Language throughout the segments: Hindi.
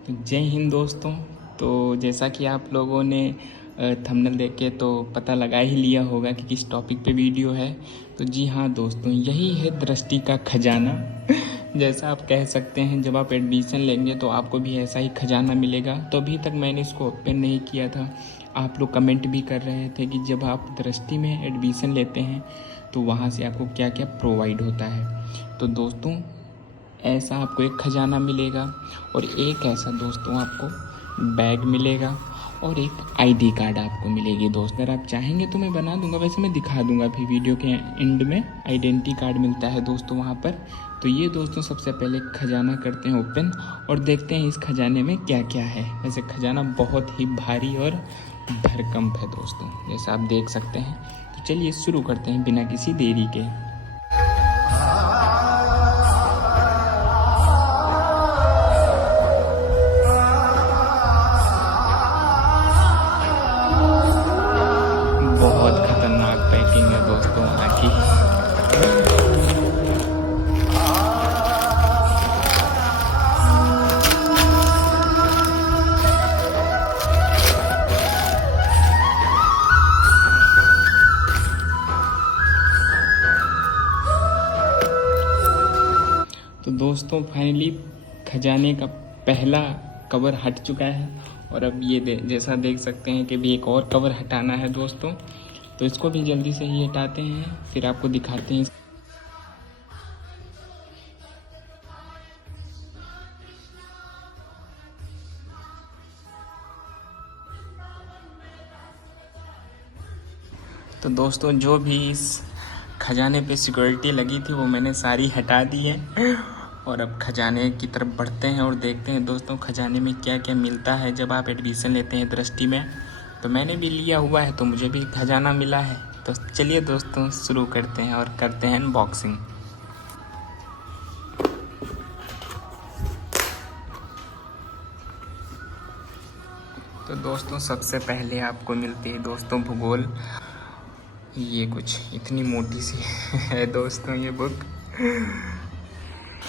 तो जय हिंद दोस्तों। तो जैसा कि आप लोगों ने थंबनेल देख के तो पता लगा ही लिया होगा कि किस टॉपिक पे वीडियो है। तो जी हाँ दोस्तों, यही है दृष्टि का खजाना। जैसा आप कह सकते हैं, जब आप एडमिशन लेंगे तो आपको भी ऐसा ही खजाना मिलेगा। तो अभी तक मैंने इसको ओपन नहीं किया था। आप लोग कमेंट भी कर रहे थे कि जब आप दृष्टि में एडमिशन लेते हैं तो वहाँ से आपको क्या क्या प्रोवाइड होता है। तो दोस्तों, ऐसा आपको एक खजाना मिलेगा और एक ऐसा दोस्तों आपको बैग मिलेगा और एक आईडी कार्ड आपको मिलेगी। दोस्त अगर आप चाहेंगे तो मैं बना दूंगा, वैसे मैं दिखा दूंगा अभी वीडियो के एंड में। आइडेंटिटी कार्ड मिलता है दोस्तों वहाँ पर। तो ये दोस्तों सबसे पहले खजाना करते हैं ओपन और देखते हैं इस खजाने में क्या क्या है। वैसे खजाना बहुत ही भारी और भरकम है दोस्तों, जैसा आप देख सकते हैं। तो चलिए शुरू करते हैं बिना किसी देरी के। बहुत खतरनाक पैकिंग है दोस्तों वहाँ की। तो दोस्तों फाइनली खजाने का पहला कवर हट चुका है और अब ये जैसा देख सकते हैं कि भी एक और कवर हटाना है दोस्तों। तो इसको भी जल्दी से ही हटाते हैं, फिर आपको दिखाते हैं। तो दोस्तों, जो भी इस खजाने पे सिक्योरिटी लगी थी वो मैंने सारी हटा दी है और अब खजाने की तरफ बढ़ते हैं और देखते हैं दोस्तों खजाने में क्या क्या मिलता है जब आप एडमिशन लेते हैं दृष्टि में। तो मैंने भी लिया हुआ है तो मुझे भी खजाना मिला है। तो चलिए दोस्तों शुरू करते हैं और करते हैं अनबॉक्सिंग। तो दोस्तों सबसे पहले आपको मिलती है दोस्तों भूगोल। ये कुछ इतनी मोटी सी है दोस्तों ये बुक।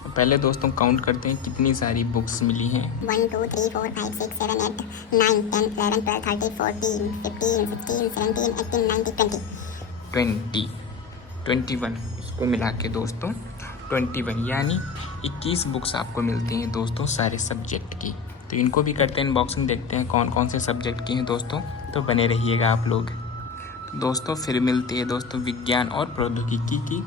पहले दोस्तों काउंट करते हैं कितनी सारी बुक्स मिली हैं। 1 2 3 4 5 6 7 8 9 10 11 12 13 14 15 16 17 18 19 20 21 इसको मिला के दोस्तों 21 यानी 21 बुक्स आपको मिलती हैं दोस्तों सारे सब्जेक्ट की। तो इनको भी करते हैं अनबॉक्सिंग, देखते हैं कौन कौन से सब्जेक्ट की हैं दोस्तों। तो बने रहिएगा आप लोग। दोस्तों फिर मिलती है दोस्तों विज्ञान और प्रौद्योगिकी की,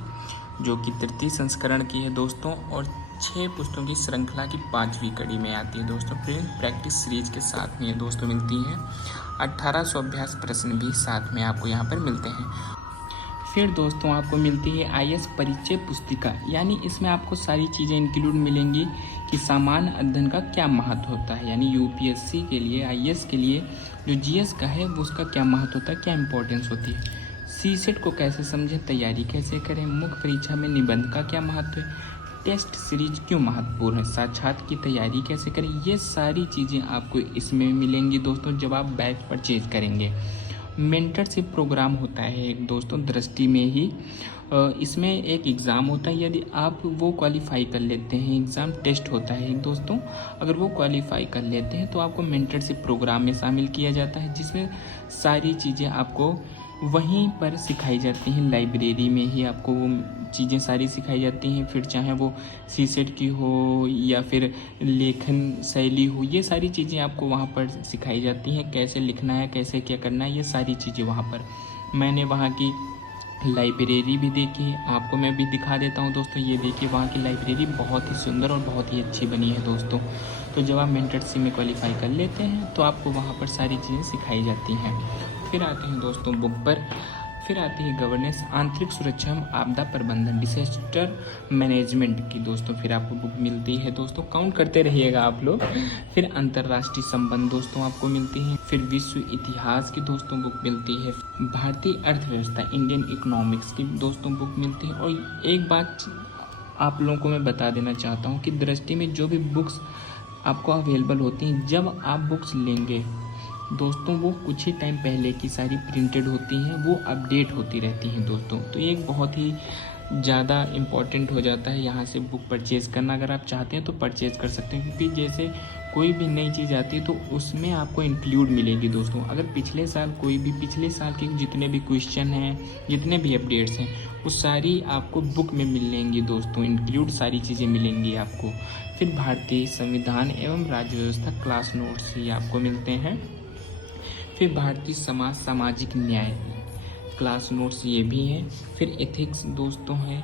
जो कि तृतीय संस्करण की है दोस्तों और 6 पुस्तकों की श्रृंखला की 5वीं कड़ी में आती है दोस्तों। प्रिंट प्रैक्टिस सीरीज के साथ में ये दोस्तों मिलती हैं। 1800 अभ्यास प्रश्न भी साथ में आपको यहाँ पर मिलते हैं। फिर दोस्तों आपको मिलती है आईएएस परिचय पुस्तिका, यानी इसमें आपको सारी चीज़ें इंक्लूड मिलेंगी कि सामान्य अध्ययन का क्या महत्व होता है। यानी यूपीएससी के लिए, आईएएस के लिए जो जीएस का है वो उसका क्या महत्व होता है, क्या इंपॉर्टेंस होती है। सीसेट को कैसे समझें, तैयारी कैसे करें, मुख्य परीक्षा में निबंध का क्या महत्व है, टेस्ट सीरीज क्यों महत्वपूर्ण है, साक्षात की तैयारी कैसे करें, ये सारी चीज़ें आपको इसमें मिलेंगी दोस्तों जब आप बैच परचेज करेंगे। मेंटरशिप प्रोग्राम होता है एक दोस्तों दृष्टि में ही। इसमें एक एग्ज़ाम होता है, यदि आप वो क्वालिफाई कर लेते हैं, एग्ज़ाम टेस्ट होता है एक दोस्तों, अगर वो क्वालिफाई कर लेते हैं तो आपको मेंटरशिप प्रोग्राम में शामिल किया जाता है, जिसमें सारी चीज़ें आपको वहीं पर सिखाई जाती हैं। लाइब्रेरी में ही आपको वो चीज़ें सारी सिखाई जाती हैं, फिर चाहे वो सीसेट की हो या फिर लेखन शैली हो, ये सारी चीज़ें आपको वहाँ पर सिखाई जाती हैं। कैसे लिखना है, कैसे क्या करना है, ये सारी चीज़ें वहाँ पर। मैंने वहाँ की लाइब्रेरी भी देखी है, आपको मैं भी दिखा देता हूँ दोस्तों। ये देखिए वहाँ की लाइब्रेरी बहुत ही सुंदर और बहुत ही अच्छी बनी है दोस्तों। तो जब आप मेंटरशिप में क्वालिफाई कर लेते हैं तो आपको वहाँ पर सारी चीज़ें सिखाई जाती हैं। फिर आते हैं दोस्तों बुक पर। फिर आती है गवर्नेंस, आंतरिक सुरक्षा एवं आपदा प्रबंधन, डिसास्टर मैनेजमेंट की दोस्तों फिर आपको बुक मिलती है दोस्तों। काउंट करते रहिएगा आप लोग। फिर अंतर्राष्ट्रीय संबंध दोस्तों आपको मिलती हैं। फिर विश्व इतिहास की दोस्तों बुक मिलती है। भारतीय अर्थव्यवस्था, इंडियन इकोनॉमिक्स की दोस्तों बुक मिलती है। और एक बात आप लोगों को मैं बता देना चाहता हूँ कि दृष्टि में जो भी बुक्स आपको अवेलेबल होती हैं, जब आप बुक्स लेंगे दोस्तों वो कुछ ही टाइम पहले की सारी प्रिंटेड होती हैं, वो अपडेट होती रहती हैं दोस्तों। तो ये एक बहुत ही ज़्यादा इम्पॉर्टेंट हो जाता है यहाँ से बुक परचेज़ करना। अगर आप चाहते हैं तो परचेज़ कर सकते हैं, क्योंकि जैसे कोई भी नई चीज़ आती है तो उसमें आपको इंक्लूड मिलेगी दोस्तों। अगर पिछले साल पिछले साल के जितने भी क्वेश्चन हैं, जितने भी अपडेट्स हैं, वो सारी आपको बुक में मिलेंगी दोस्तों, इंक्लूड सारी चीज़ें मिलेंगी आपको। फिर भारतीय संविधान एवं राज्य व्यवस्था क्लास नोट्स ही आपको मिलते हैं। फिर भारतीय समाज सामाजिक न्याय क्लास नोट्स ये भी हैं। फिर एथिक्स दोस्तों है,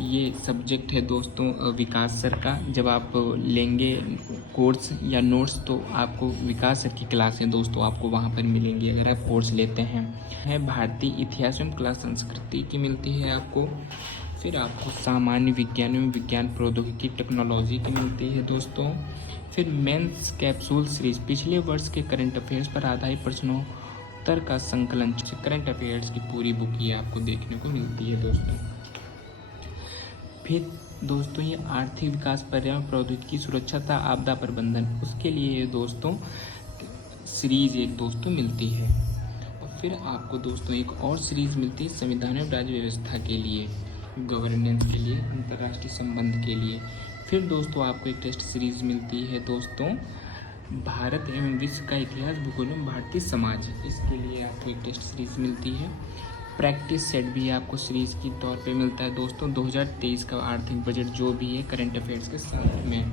ये सब्जेक्ट है दोस्तों विकास सर का। जब आप लेंगे कोर्स या नोट्स तो आपको विकास सर की क्लासें दोस्तों आपको वहाँ पर मिलेंगी अगर आप कोर्स लेते हैं। भारतीय इतिहास एवं कला संस्कृति की मिलती है आपको। फिर आपको सामान्य विज्ञान एवं विज्ञान प्रौद्योगिकी टेक्नोलॉजी की मिलती है दोस्तों। फिर मेंस कैप्सूल सीरीज पिछले वर्ष के करंट अफेयर्स पर आधारित प्रश्नोत्तर का संकलन, करंट अफेयर्स की पूरी बुक ये आपको देखने को मिलती है दोस्तों। फिर दोस्तों ये आर्थिक विकास, पर्यावरण, प्रौद्योगिकी, सुरक्षा तथा आपदा प्रबंधन, उसके लिए दोस्तों सीरीज एक दोस्तों मिलती है। और फिर आपको दोस्तों एक और सीरीज मिलती है संविधान एवं राज्य व्यवस्था के लिए, गवर्नेंस के लिए, अंतर्राष्ट्रीय संबंध के लिए। फिर दोस्तों आपको एक टेस्ट सीरीज मिलती है दोस्तों भारत एवं विश्व का इतिहास, भूगोल एवं भारतीय समाज, इसके लिए आपको एक टेस्ट सीरीज मिलती है। प्रैक्टिस सेट भी आपको सीरीज़ की तौर पे मिलता है दोस्तों 2023 का आर्थिक बजट जो भी है करंट अफेयर्स के साथ में।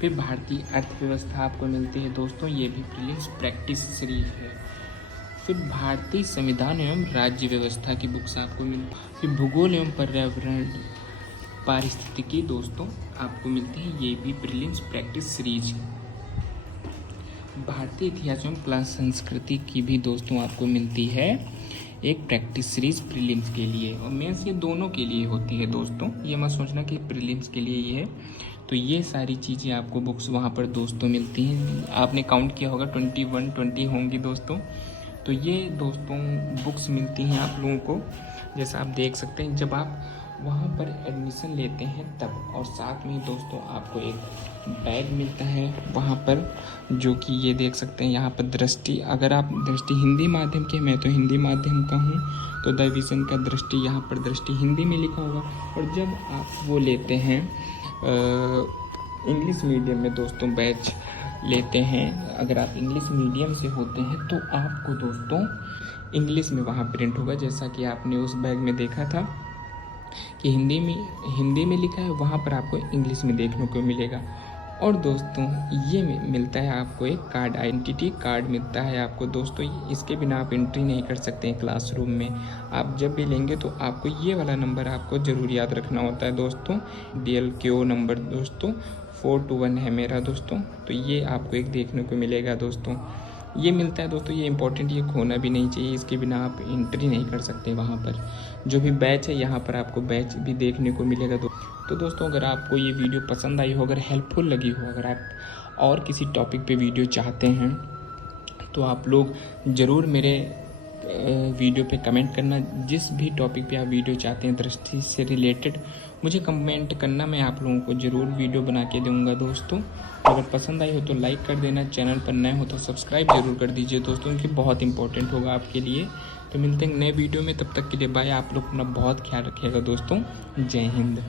फिर भारतीय अर्थव्यवस्था आपको मिलती है दोस्तों, ये भी प्रीलिम्स प्रैक्टिस सीरीज है। फिर भारतीय संविधान एवं राज्य व्यवस्था की बुक्स आपको मिलती है। फिर भूगोल एवं पर्यावरण पारिस्थितिकी दोस्तों आपको मिलती है, ये भी प्रीलिम्स प्रैक्टिस सीरीज है। भारतीय इतिहास एवं कला संस्कृति की भी दोस्तों आपको मिलती है एक प्रैक्टिस सीरीज प्रीलिम्स के लिए, और मेंस ये दोनों के लिए होती है दोस्तों, ये मत सोचना कि प्रीलिम्स के लिए ये है। तो ये सारी चीज़ें आपको बुक्स वहाँ पर दोस्तों मिलती हैं। आपने काउंट किया होगा 20 होंगी दोस्तों। तो ये दोस्तों बुक्स मिलती हैं आप लोगों को, जैसा आप देख सकते हैं जब आप वहाँ पर एडमिशन लेते हैं तब। और साथ में दोस्तों आपको एक बैग मिलता है वहाँ पर, जो कि ये देख सकते हैं यहाँ पर दृष्टि, अगर आप दृष्टि हिंदी माध्यम के, मैं तो हिंदी माध्यम का हूँ, तो द विजन का दृष्टि, यहाँ पर दृष्टि हिंदी में लिखा होगा। और जब आप वो लेते हैं इंग्लिश मीडियम में दोस्तों बैच लेते हैं, अगर आप इंग्लिश मीडियम से होते हैं तो आपको दोस्तों इंग्लिश में वहाँ प्रिंट होगा, जैसा कि आपने उस बैग में देखा था कि हिंदी में लिखा है, वहाँ पर आपको इंग्लिश में देखने को मिलेगा। और दोस्तों ये मिलता है आपको एक कार्ड, आइडेंटिटी कार्ड मिलता है आपको दोस्तों, इसके बिना आप एंट्री नहीं कर सकते हैं क्लासरूम में। आप जब भी लेंगे तो आपको ये वाला नंबर आपको ज़रूर याद रखना होता है दोस्तों, DLKO नंबर दोस्तों 421 है मेरा दोस्तों। तो ये आपको एक देखने को मिलेगा दोस्तों, ये मिलता है दोस्तों, ये इंपॉर्टेंट, ये खोना भी नहीं चाहिए, इसके बिना आप एंट्री नहीं कर सकते वहाँ पर। जो भी बैच है यहाँ पर आपको बैच भी देखने को मिलेगा तो दोस्तों अगर आपको ये वीडियो पसंद आई हो, अगर हेल्पफुल लगी हो, अगर आप और किसी टॉपिक पे वीडियो चाहते हैं तो आप लोग ज़रूर मेरे वीडियो पे कमेंट करना। जिस भी टॉपिक पे आप वीडियो चाहते हैं दृष्टि से रिलेटेड, मुझे कमेंट करना, मैं आप लोगों को ज़रूर वीडियो बना के दूंगा दोस्तों। अगर पसंद आई हो तो लाइक कर देना, चैनल पर नए हो तो सब्सक्राइब जरूर कर दीजिए दोस्तों, क्योंकि बहुत इंपॉर्टेंट होगा आपके लिए। तो मिलते हैं नए वीडियो में, तब तक के लिए बाय। आप लोग अपना बहुत ख्याल रखिएगा दोस्तों। जय हिंद।